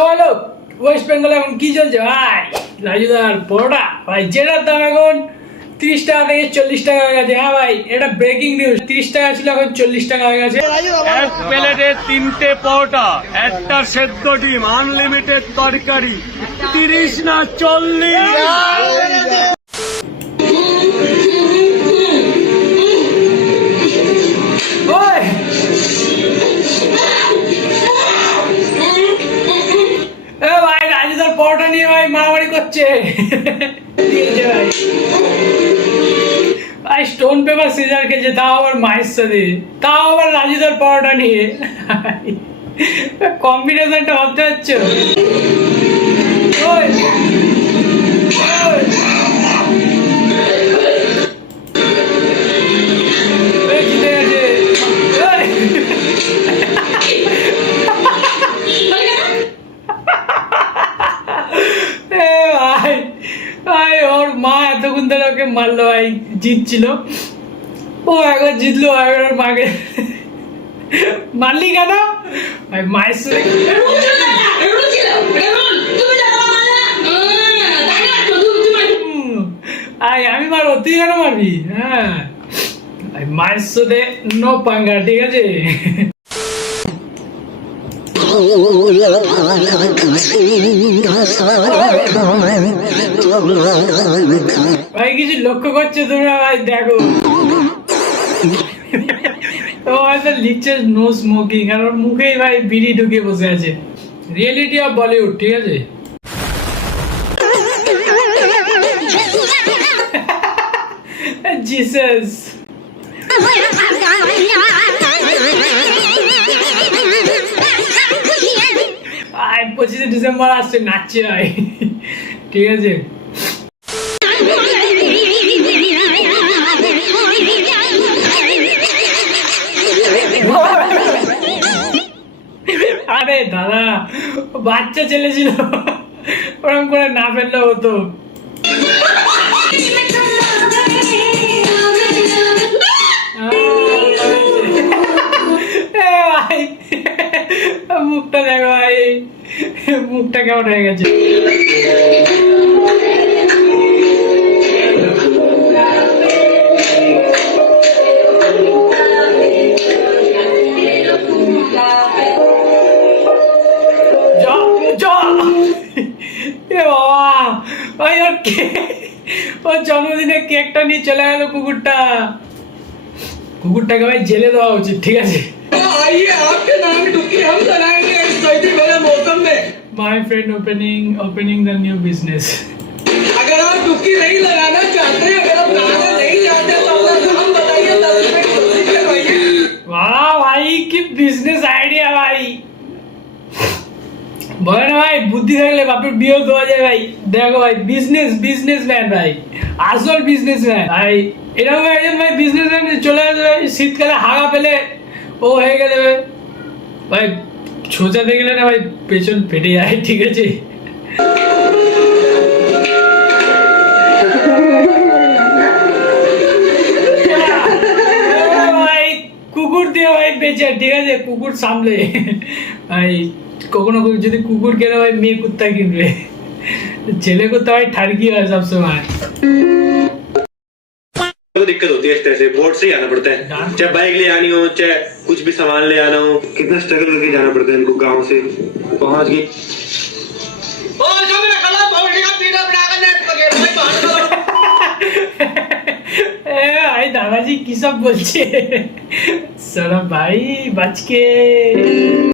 তো হলো ওয়েস্ট বেঙ্গলে এখন কি চলছে ভাই? রাজুদার পরোটা ভাই, যেটার দাম এখন 30 টাকা থেকে 40 টাকা হয়ে গেছে। হ্যাঁ ভাই, এটা ব্রেকিং নিউজ। 30 টাকা ছিল, এখন 40 টাকা হয়ে গেছে। এক প্লেটে 3টে পরোটা, একটা সেদ্ধ ডিম, আনলিমিটেড তরকারি, 30 না 40। ভাই রাজুদার পরোটা নিয়ে ভাই মারামারি করছে। ভাই স্টোন পেপার সিজার খেয়েছে, তাও আবার মায়ের সাথে, তাও আবার রাজুদার পরোটা নিয়ে। কম্বিনেশনটা ভাবতে পারছো? ভাই ওর মা এতক্ষণ ধরে ওকে মারলো ভাই, জিতছিল, ও একবার জিতলো, একবার ওর মাকে মারলি কেন ভাই? মায়ের সাথে আমি মারবো, তুই কেন মারবি? হ্যাঁ মায়ের সাথে নো পাঙ্গা, ঠিক আছে? ভাই কিছু লক্ষ্য করছো তোমরা? ভাই দেখো ও হয়তো লিখছে নো স্মোকিং, আর ওর মুখেই ভাই বিড়ি ঢুকে বসে আছে। রিয়েলিটি অফ বলিউড, ঠিক আছে? জিসাস আই 25 ডিসেম্বর আসছে, নাচছে ভাই, ঠিক আছে? আরে দাদা, বাচ্চা ছেলে ছিল, ওরকম করে না ফেললে হতো। ভাই মুখটা দেখো ভাই, মুখটা কেমন হয়ে গেছে। ভাই ওর জন্মদিনে কেকটা নিয়ে চলে গেল কুকুরটা। কুকুরটাকে ভাই জেলে দেওয়া উচিত, ঠিক আছে? My friend opening the new business. अगर आप डुबकी नहीं लगाना चाहते, अगर आप नहाना नहीं चाहते तो अपना नाम बताइए, 10 रुपए की कोशिश करवाइए। वाह भाई की बिजनेस आइडिया भाई, বলে না ভাই বুদ্ধি থাকলে বাপের বিয়ে দেওয়া যায় ভাই। দেখো ভাই বিজনেসম্যান ভাই, আসল বিজনেসম্যান ভাই। এরকম একজন ভাই বিজনেসম্যান চলে আসবে ভাই, শীতকালে হাগা পেলে ও হয়ে গেলে ভাই সোজা দেখলে না ভাই পেছন ফেটে যায়, ঠিক আছে? ভাই কুকুর দিয়ে ভাই বেঁচে, ঠিক আছে? কুকুর সামলে ভাই, কখনো যদি কুকুর কেনে ভাই মেয়ে কুত্তা কিনবে, ছেলে কুত্তা ভাই ঠাড়কি হয় সবসময়। तो दिक्कत होती है इस तरह से, बोर्ड से ही आना पड़ता है, चाहे बाइक ले आनी हो, चाहे कुछ भी सामान ले आना हो, कितना स्ट्रगल करके जाना पड़ता है इनको गांव से पहुंच गई। भाई दादाजी की सब बोलছে, सौरभ भाई बच के।